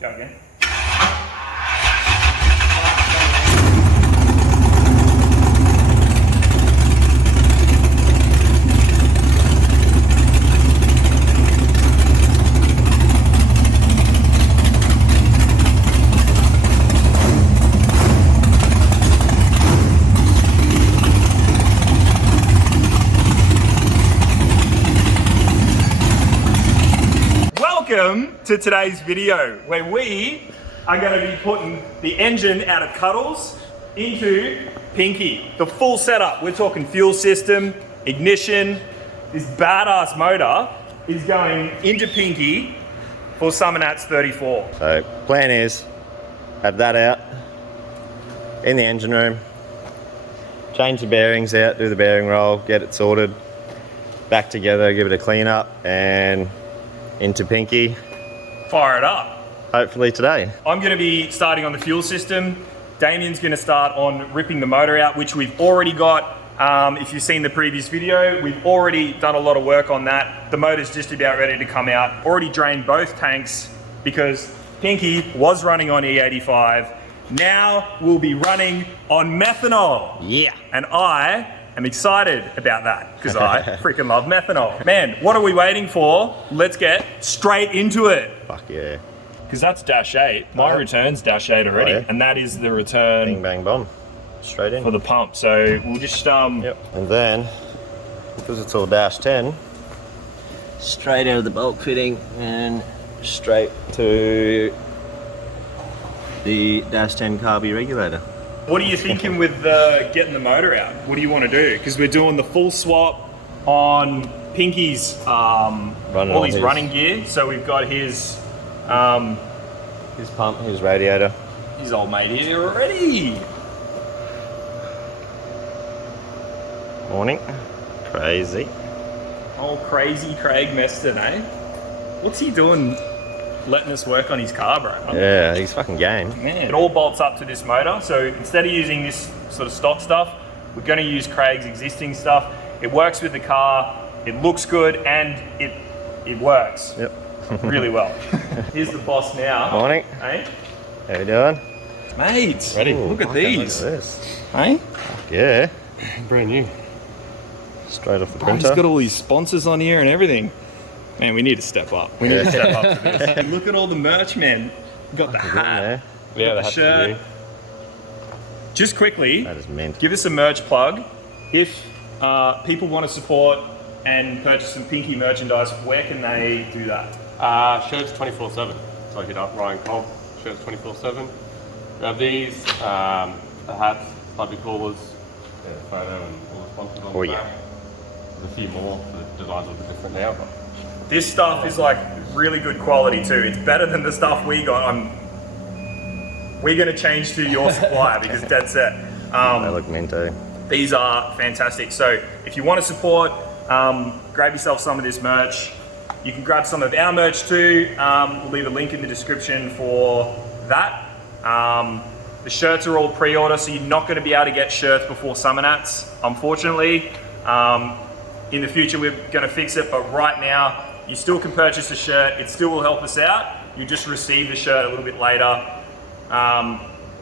Go again. Welcome to today's video where we are going to be putting the engine out of Puddles into Pinky. The full setup. We're talking fuel system, ignition. This badass motor is going into Pinky for Summernats 34. So plan is have that out in the engine room, change the bearings out, do the bearing roll, get it sorted, back together, give it a clean up, and into Pinky. Fire it up. Hopefully today. I'm going to be starting on the fuel system. Damien's going to start on ripping the motor out, which we've already got. If you've seen the previous video, we've already done a lot of work on that. The motor's just about ready to come out. Already drained both tanks because Pinky was running on E85. Now we'll be running on methanol. Yeah. And I am excited about that because I freaking love methanol. Man, what are we waiting for? Let's get straight into it. Fuck yeah. Because that's dash 8. My return's dash 8 already. Oh, yeah. And that is the return Bing bang bomb. Straight in. for the pump. So we'll just Yep. And then, because it's all dash 10, straight out of the bulk fitting and straight to the dash 10 carby regulator. What are you thinking with getting the motor out? What do you want to do? Because we're doing the full swap on Pinky's all his running gear. So we've got his pump, his radiator. His old mate here already. Morning. Crazy. Oh, crazy Craig Meston, eh? What's he doing letting us work on his car, bro? Yeah, he's fucking game. Man, it all bolts up to this motor. So instead of using this sort of stock stuff, we're going to use Craig's existing stuff. It works with the car, it looks good, and it works. Yep. Really well. Here's the boss now. Morning. Hey? How you doing? Mate, Ready? look at these. Look at this. Hey? Yeah. Brand new. Straight off the Bro, he's printer. got all these sponsors on here and everything. Man, we need to step up. We need to step up to this. Look at all the merch, man. We've got the hat, Yeah, the the shirt. Just quickly, That is mint. give us a merch plug. If people want to support and purchase some Pinky merchandise, where can they do that? Shirts 24/7. So hit up Ryan Cobb, shirts 24/7. Grab these, the hats, puppy coolers, photo and all the sponsors on Oh, the yeah. back. There's a few more, the designs are a bit different now, but This stuff is like really good quality too. It's better than the stuff we got. We're going to change to your supplier because dead set. They look minto. These are fantastic. So if you want to support, grab yourself some of this merch. You can grab some of our merch too. We'll leave a link in the description for that. The shirts are all pre-order, so you're not going to be able to get shirts before Summernats, unfortunately. In the future, we're going to fix it, but right now, you still can purchase a shirt. It still will help us out. You just receive the shirt a little bit later.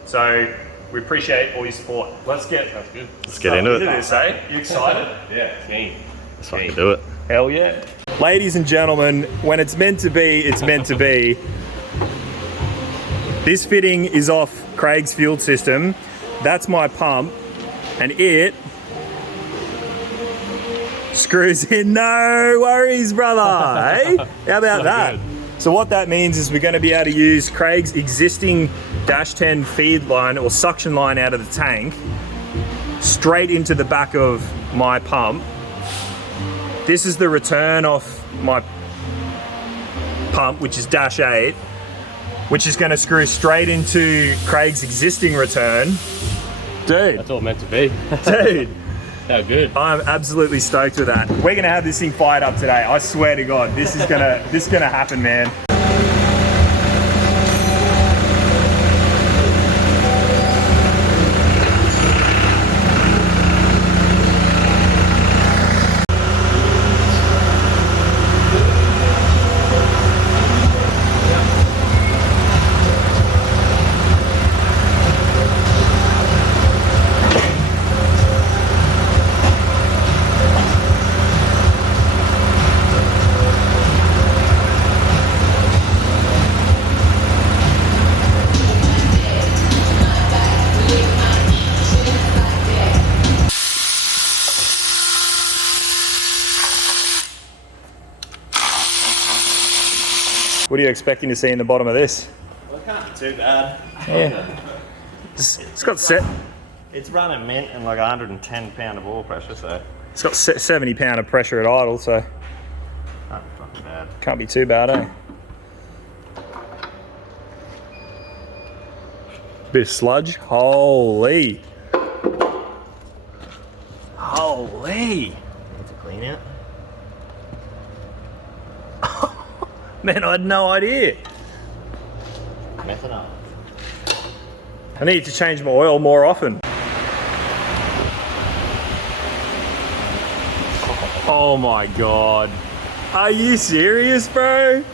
So we appreciate all your support. Let's get into it. this, eh? You excited? yeah, it's me. Let's fucking do it. Hell yeah. Ladies and gentlemen, when it's meant to be, it's meant to be. This fitting is off Craig's fuel system. That's my pump, and it screws in. No worries, brother. Hey? How about that? good. So what that means is we're going to be able to use Craig's existing dash 10 feed line or suction line out of the tank straight into the back of my pump. This is the return off my pump, which is dash 8, which is going to screw straight into Craig's existing return. Dude, That's all meant to be. dude, How good. I'm absolutely stoked with that. We're going to have this thing fired up today. I swear to God, this is gonna happen, man. What are you expecting to see in the bottom of this? Well, it can't be too bad. Yeah. It's got set. It's running mint and like 110 pound of oil pressure, so It's got 70 pound of pressure at idle, so can't be fucking bad. can't be too bad, eh? Bit of sludge. Holy. Holy. Needs a clean out. Man, I had no idea. Methanol. I need to change my oil more often. Oh my God. Are you serious, bro?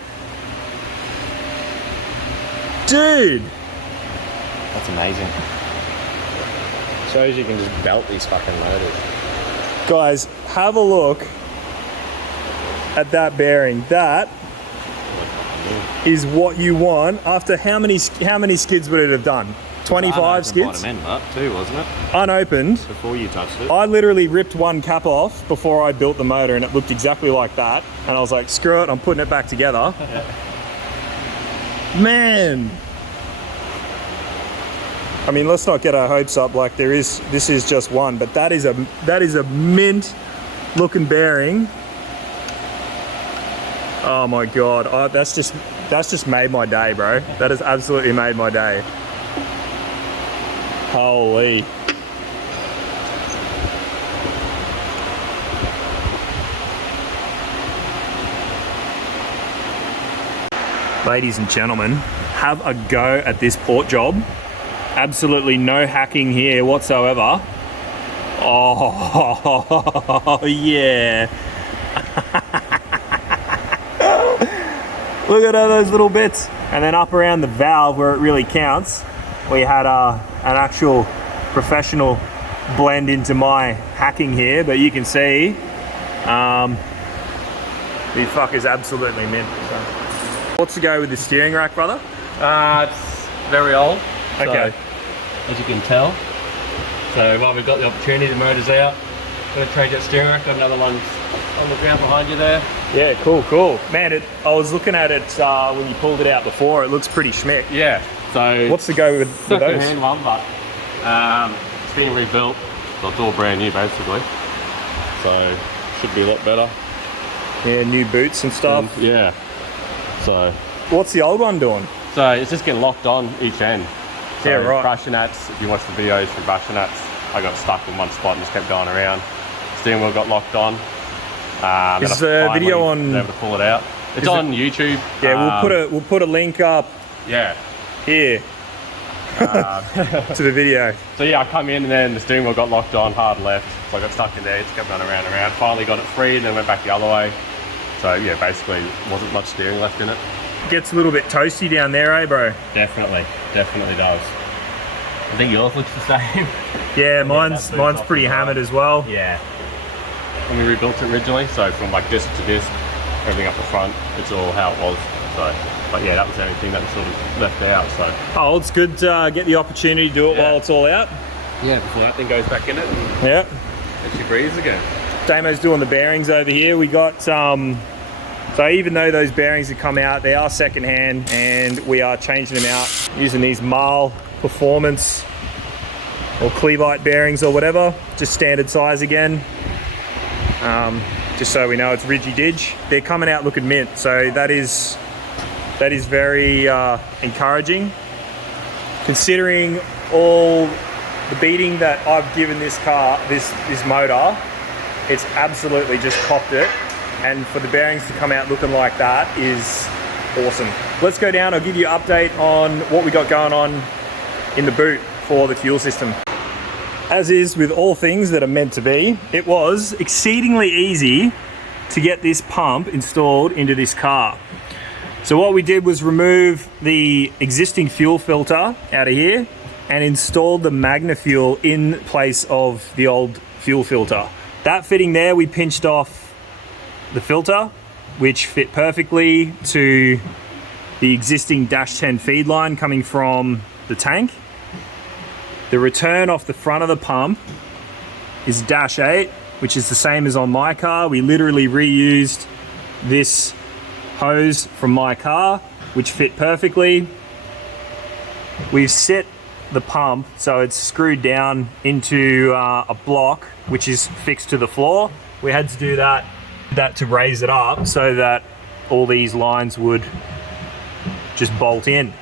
Dude. That's amazing. Shows you can just belt these fucking motors. Guys, have a look at that bearing. That is what you want after how many skids would it have done? 25 skids? Bottom end, that too, wasn't it? Unopened. Before you touched it. I literally ripped one cap off before I built the motor and it looked exactly like that. And I was like, screw it, I'm putting it back together. Man. I mean, let's not get our hopes up like this is just one, but that is a mint looking bearing. Oh my God, that's just made my day, bro. That has absolutely made my day. Holy. Ladies and gentlemen, have a go at this port job. Absolutely no hacking here whatsoever. Oh, yeah. Look at all those little bits. And then up around the valve where it really counts, we had an actual professional blend into my hacking here, but you can see the fucker's absolutely mint. So. What's to go with the steering rack, brother? It's very old. Okay. So, as you can tell. So while we've got the opportunity, the motor's out. Going to change that steering rack. Got another one on the ground behind you there. Yeah, cool. Man, I was looking at it when you pulled it out before. It looks pretty schmick. Yeah. So what's the go with those? Second-hand one, but it's being rebuilt. So it's all brand new basically. So should be a lot better. Yeah, new boots and stuff. Yeah. So what's the old one doing? So it's just getting locked on each end. So yeah, right. Brushinats, if you watch the videos for Brushinats, I got stuck in one spot and just kept going around. Steering wheel got locked on. Is the video on? Was able to pull it out. It's on YouTube. Yeah, we'll put a link up. Yeah. Here. To the video. So yeah, I come in and then the steering wheel got locked on hard left. So I got stuck in there, just kept going around and around. Finally got it free and then went back the other way. So yeah, basically wasn't much steering left in it. Gets a little bit toasty down there, eh, bro? Definitely does. I think yours looks the same. Yeah, mine's pretty hammered as well. Yeah. When we rebuilt it originally, so from like disc to disc, everything up the front, it's all how it was. So, but yeah, that was the only thing that was sort of left out. So. Oh, it's good to get the opportunity to do it while it's all out. Yeah, before that thing goes back in it. And yeah. Actually breathes again. Damo's doing the bearings over here. We got so even though those bearings have come out, they are second hand, and we are changing them out using these Marl Performance or Cleveite bearings or whatever, just standard size again. Just so we know it's ridgy-dig. They're coming out looking mint, so that is very encouraging. Considering all the beating that I've given this car, this motor, it's absolutely just copped it. And for the bearings to come out looking like that is awesome. Let's go down, I'll give you an update on what we got going on in the boot for the fuel system. As is with all things that are meant to be, it was exceedingly easy to get this pump installed into this car. So what we did was remove the existing fuel filter out of here and installed the Magna Fuel in place of the old fuel filter. That fitting there, we pinched off the filter, which fit perfectly to the existing Dash 10 feed line coming from the tank. The return off the front of the pump is Dash 8, which is the same as on my car. We literally reused this hose from my car which fit perfectly. We've set the pump so it's screwed down into a block which is fixed to the floor. We had to do that to raise it up so that all these lines would just bolt in.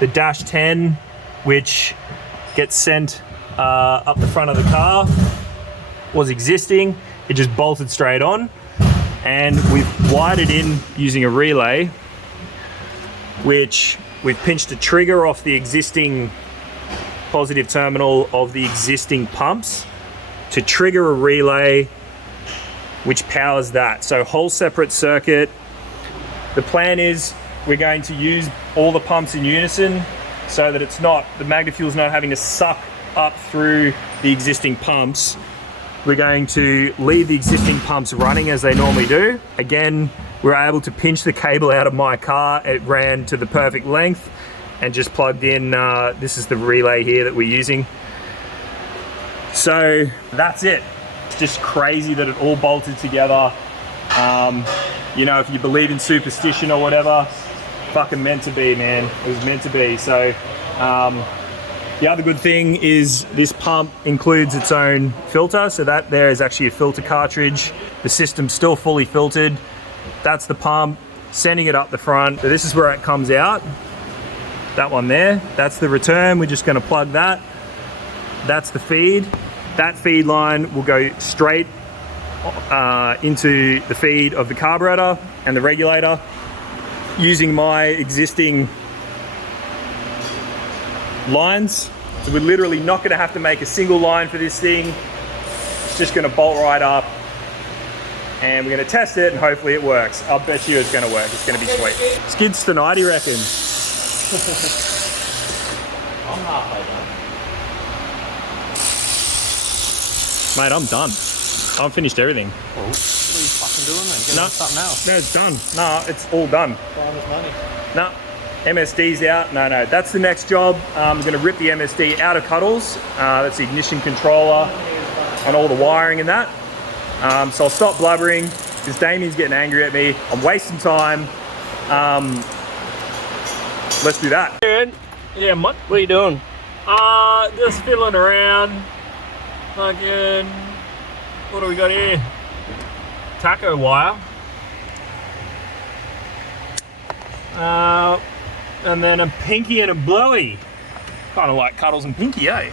The dash 10, which gets sent up the front of the car, was existing. It just bolted straight on, and we've wired it in using a relay, which we've pinched a trigger off the existing positive terminal of the existing pumps to trigger a relay which powers that. So whole separate circuit. The plan is we're going to use all the pumps in unison so that it's not, the MagnaFuel's not having to suck up through the existing pumps. We're going to leave the existing pumps running as they normally do. Again, we're able to pinch the cable out of my car. It ran to the perfect length and just plugged in. This is the relay here that we're using. So that's it. It's just crazy that it all bolted together. You know, if you believe in superstition or whatever, fucking meant to be, man. It was meant to be. So the other good thing is this pump includes its own filter. So that there is actually a filter cartridge. The system's still fully filtered. That's the pump, sending it up the front. So this is where it comes out. That one there, that's the return. We're just gonna plug that. That's the feed. That feed line will go straight into the feed of the carburetor and the regulator using my existing lines. So we're literally not gonna have to make a single line for this thing. It's just gonna bolt right up, and we're gonna test it and hopefully it works. I'll bet you it's gonna work. It's gonna be sweet. Skids tonight, you reckon? I'm halfway done. Mate, I'm done. I've finished everything. Well, what are you fucking doing then? Get No. something else. No, it's done. No, it's all done. Farmer's money. No, MSD's out. No, that's the next job. I'm gonna rip the MSD out of Cuddles. That's the ignition controller and all the wiring and that. So I'll stop blubbering because Damien's getting angry at me. I'm wasting time. Let's do that. Yeah, mate. What are you doing? Just fiddling around. Fucking, what do we got here? Taco wire. And then a pinky and a bluey. Kind of like Cuddles and Pinky, eh?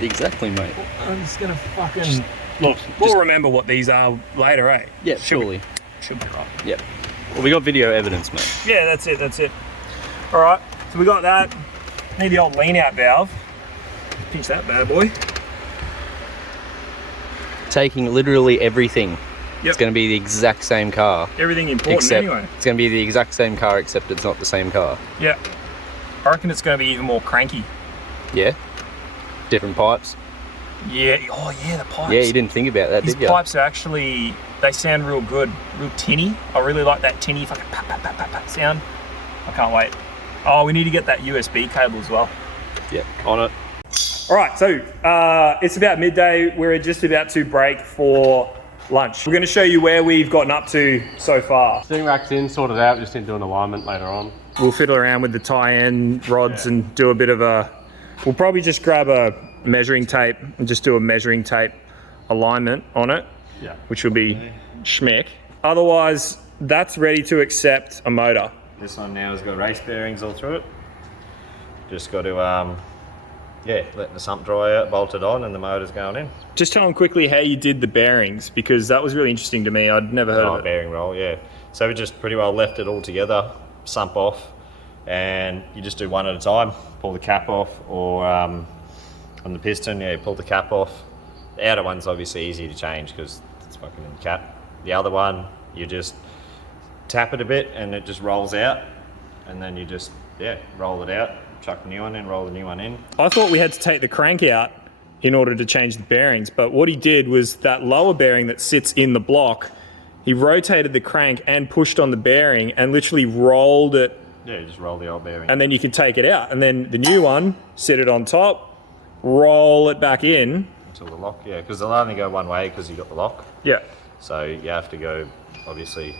Exactly, mate. I'm just gonna fucking... Look, we'll remember what these are later, eh? Yeah, surely. Should be right. Yep. Well, we got video evidence, mate. Yeah, that's it. All right, so we got that. Need the old lean out valve. Pinch that bad boy. Taking literally everything. Yep. It's going to be the exact same car. Everything important Except anyway. it's going to be the exact same car, except it's not the same car. Yeah. I reckon it's going to be even more cranky. Yeah? Different pipes? Yeah. Oh, yeah, the pipes. Yeah, you didn't think about that, These did you? pipes are actually, they sound real good, real tinny. I really like that tinny fucking pat, pat, pat, pat, pat sound. I can't wait. Oh, we need to get that USB cable as well. Yep, on it. All right, so it's about midday. We're just about to break for lunch. We're going to show you where we've gotten up to so far. Steering rack's in, sorted out, just need to do an alignment later on. We'll fiddle around with the tie-in rods and do a bit of a, we'll probably just grab a measuring tape and just do a measuring tape alignment on it, which will be schmick. Otherwise, that's ready to accept a motor. This one now has got race bearings all through it. Just got to, let the sump dry out, bolt it on, and the motor's going in. Just tell them quickly how you did the bearings, because that was really interesting to me. I'd never heard of it. Bearing roll, yeah. So we just pretty well left it all together, sump off, and you just do one at a time. Pull the cap off, or on the piston, pull the cap off. The outer one's obviously easy to change because it's fucking in the cap. The other one, you just tap it a bit and it just rolls out, and then you just, roll it out, chuck the new one in, roll the new one in. I thought we had to take the crank out in order to change the bearings, but what he did was that lower bearing that sits in the block, he rotated the crank and pushed on the bearing and literally rolled it. Yeah, you just roll the old bearing. And then you can take it out. And then the new one, sit it on top, roll it back in. Until the lock, because they'll only go one way because you got the lock. Yeah. So you have to go, obviously,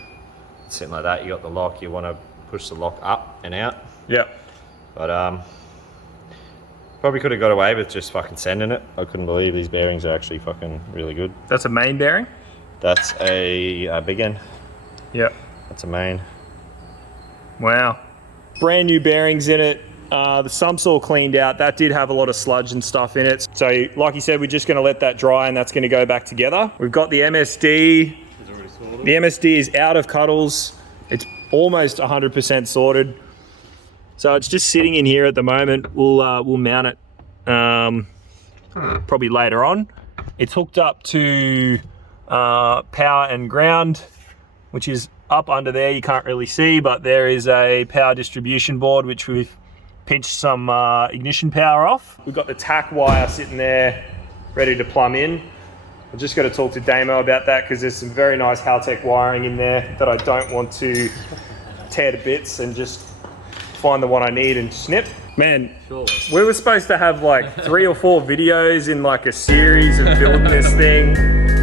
sitting like that, you got the lock, you want to push the lock up and out. Yep. But probably could have got away with just fucking sending it. I couldn't believe these bearings are actually fucking really good. That's a main bearing? That's a big end. Yep. That's a main. Wow. Brand new bearings in it. The sump's all cleaned out. That did have a lot of sludge and stuff in it. So like you said, we're just gonna let that dry and that's gonna go back together. We've got the MSD. The MSD is out of Cuddles. It's almost 100% sorted. So it's just sitting in here at the moment. We'll mount it probably later on. It's hooked up to power and ground, which is up under there. You can't really see, but there is a power distribution board which we've pinched some ignition power off. We've got the tack wire sitting there ready to plumb in. I've just got to talk to Damo about that because there's some very nice Haltech wiring in there that I don't want to tear to bits and just find the one I need and snip. Man, we were supposed to have like 3 or 4 videos in like a series of building this thing,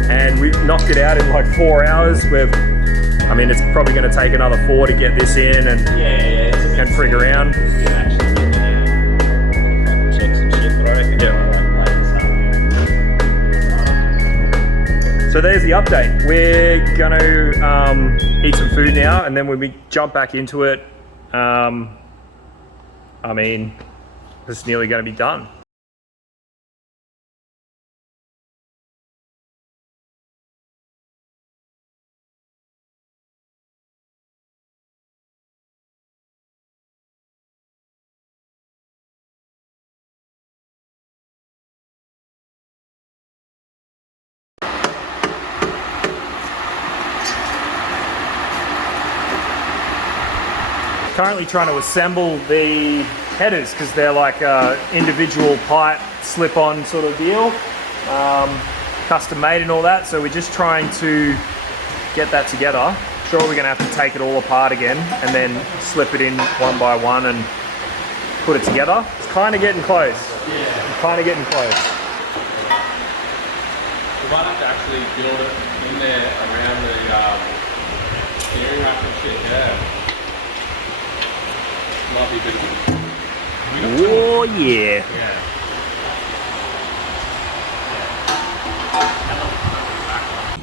and we knocked it out in like 4 hours. I mean, it's probably going to take another 4 to get this in and frig around. So there's the update. We're going to eat some food now, and then when we jump back into it, I mean, it's nearly going to be done. Currently trying to assemble the headers because they're like individual pipe slip-on sort of deal, custom made and all that. So we're just trying to get that together. Sure, we're gonna have to take it all apart again and then slip it in one by one and put it together. It's kind of getting close. Yeah. It's kind of getting close. We might have to actually build it in there around the steering rack and shit. Yeah. Might be a bit of Oh yeah.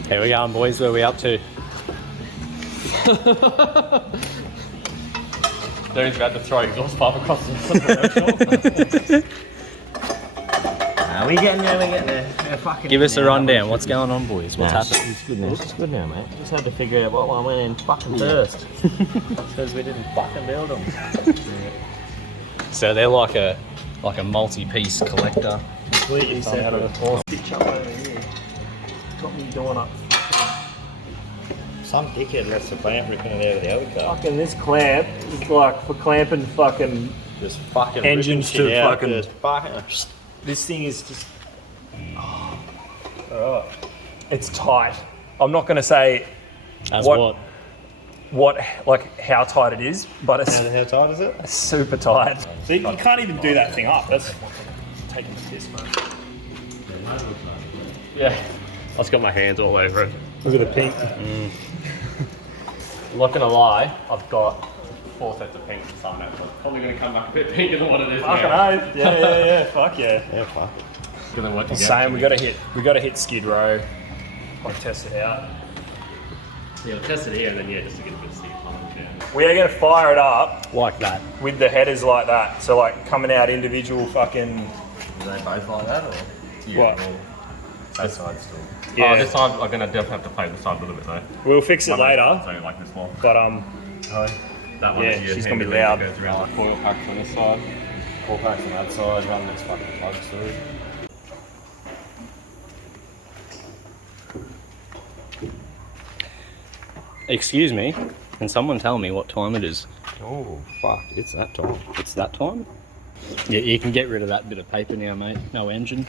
Here we go, boys. Where are we up to? Darren's about to throw exhaust pipe across the We're getting there, we're getting there. Give us a rundown. What's going on, boys? What's happening? It's good now. It's good now, mate. Just had to figure out what one went in fucking first. Because we didn't fucking build them. So they're like a multi-piece collector. Completely set out of the force. Pitch up over here. Got me doing up. Some dickhead left the clamp ripping it out of the other car. Fucking this clamp is like for clamping fucking Just fucking engines ripping shit to out, fucking. just fucking. This thing is just. Oh. Alright. It's tight. I'm not going to say As what like how tight it is, but it's How tight is it? super tight. So you can't even do that thing up. That's taking the piss, man. Yeah. I just got my hands all over it. Look at the pink. I'm not gonna lie, I've got 4 sets of pink for some now. It's probably gonna come back a bit pinker than what it is Fucking now. oath. Yeah. Fuck yeah. Yeah, fuck. Gonna work together. Same. We got to hit Skid Row. I'll test it out. Yeah, we'll test it here and then just to get a bit of steam on it. Yeah. We are going to fire it up like that. with the headers like that. So like coming out individual fucking. Do they both like that or? What? That side still. Yeah. Oh, this side, I'm gonna definitely have to play this side a little bit though. We'll fix it later. So like this one. But That one Yeah, is your she's gonna be hand loud. that goes around the coil packs on this side. Four packs on that side, run this fucking plugs through. Excuse me, can someone tell me what time it is? Oh, fuck, it's that time. It's that time? Yeah, you can get rid of that bit of paper now, mate. No engine.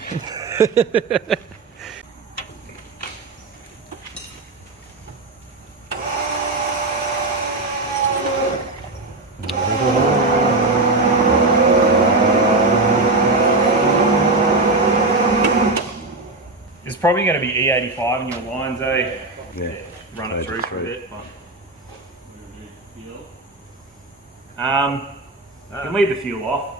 it's probably going to be E85 in your lines, eh? Yeah. Run it through for a bit. But You can leave the fuel off.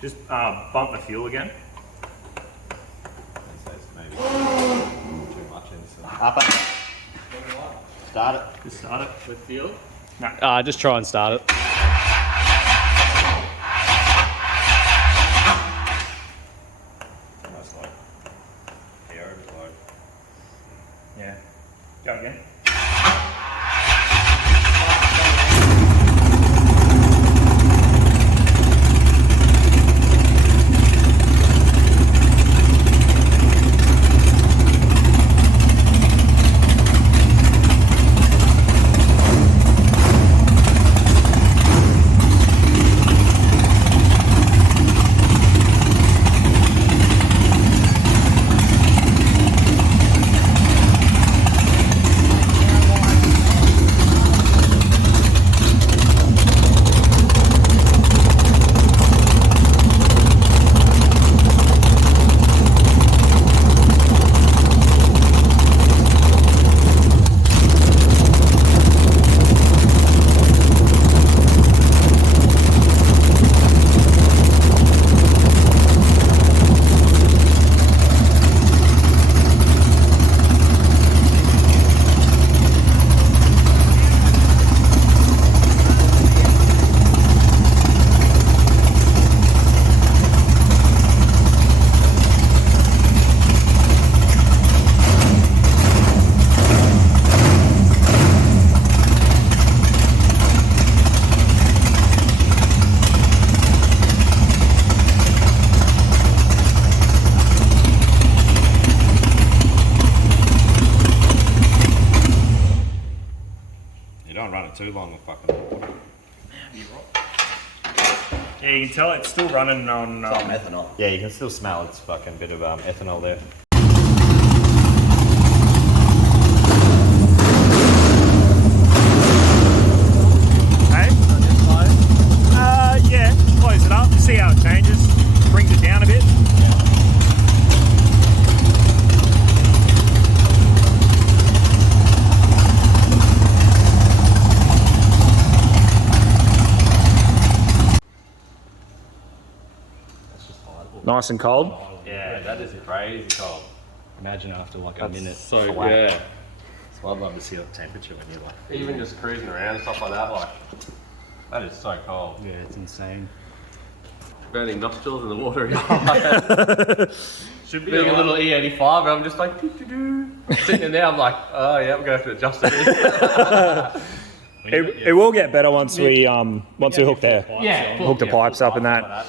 Just bump the fuel again. Up it. Start it. Just start it. With fuel? Just try and start it. Almost like air overload. Yeah. Go again. Don't run it too long with fucking water. Yeah, you can tell it's still running on. Ethanol. Yeah, you can still smell it's fucking bit of ethanol there. Hey? Yeah, close it up, see how it changes, brings it down a bit. Nice and cold. Yeah, that is crazy cold. Imagine after like a minute. So, Flat. yeah. That's why I'd love to see the temperature when you're like... Even just cruising around and stuff like that, like, that is so cold. Yeah, it's insane. Burning nostrils in the water. Should be Being a little E85, and I'm just like, doo-doo-doo. Sitting in there, I'm like, oh yeah, I'm going to have to adjust it. It will get better once we hook there. Yeah, Hook the pipes up and that.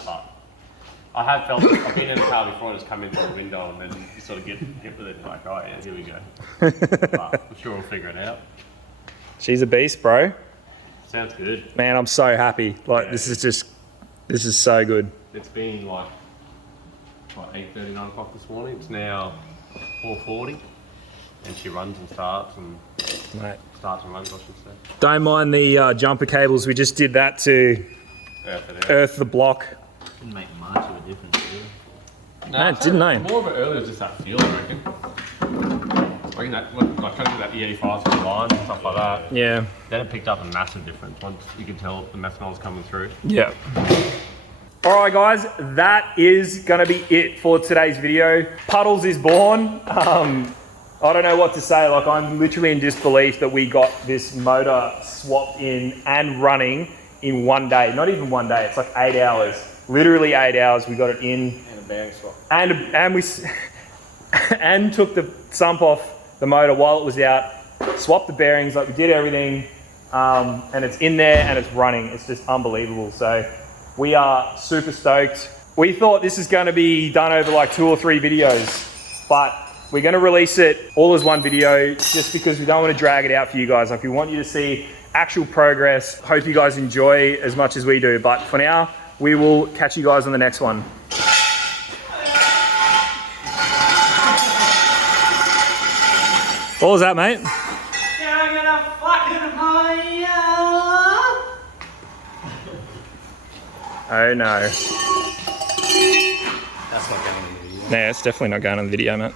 I have felt, I've been in a car before and just come in through the window and then you sort of get with it and like, oh yeah, here we go. But I'm sure we'll figure it out. She's a beast, bro. Sounds good. Man, I'm so happy. Like, Yeah. this is so good. It's been like, what, 8:30, 9 o'clock this morning. It's now 4:40 and she runs and starts and runs, I should say. Don't mind the jumper cables. We just did that to earth the block. Didn't make much of a difference, really. No, it didn't, eh? More of it earlier was just that feel, I reckon. Like that, like trying to do that E85 to the lines and stuff like that. Yeah. Then it picked up a massive difference once you could tell the methanol was coming through. Yeah. All right, guys, that is going to be it for today's video. Puddles is born. I don't know what to say. Like, I'm literally in disbelief that we got this motor swapped in and running in one day. Not even one day. It's like 8 hours. Literally 8 hours. We got it in. And a bearing swap. And we and took the sump off the motor while it was out. Swapped the bearings. Like, we did everything. And it's in there and it's running. It's just unbelievable. So we are super stoked. We thought this is going to be done over like 2 or 3 videos, but we're going to release it all as one video just because we don't want to drag it out for you guys. Like, we want you to see actual progress. Hope you guys enjoy as much as we do. But for now, we will catch you guys on the next one. What was that, mate? Oh no. That's not going in the video. Nah, it's definitely not going on the video, mate.